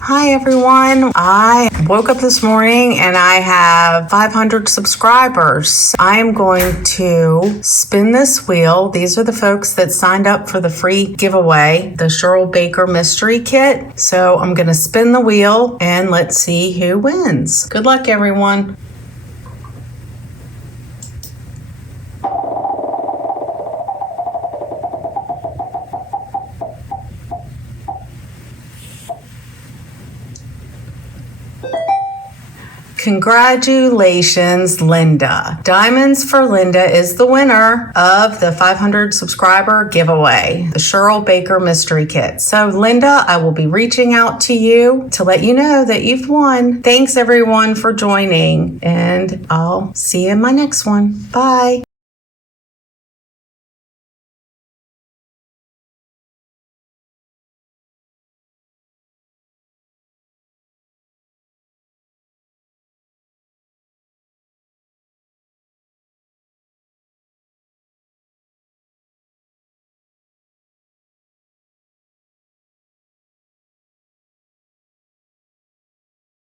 Hi everyone. I woke up this morning and I have 500 subscribers. I am going to spin this wheel. These are the folks that signed up for the free giveaway, the Cheryl Baker Mystery Kit. So I'm going to spin the wheel and let's see who wins. Good luck, everyone. Congratulations, Linda. Diamonds for Linda is the winner of the 500 subscriber giveaway, the Cheryl Baker Mystery Kit. So, Linda, I will be reaching out to you to let you know that you've won. Thanks, everyone, for joining, and I'll see you in my next one. Bye.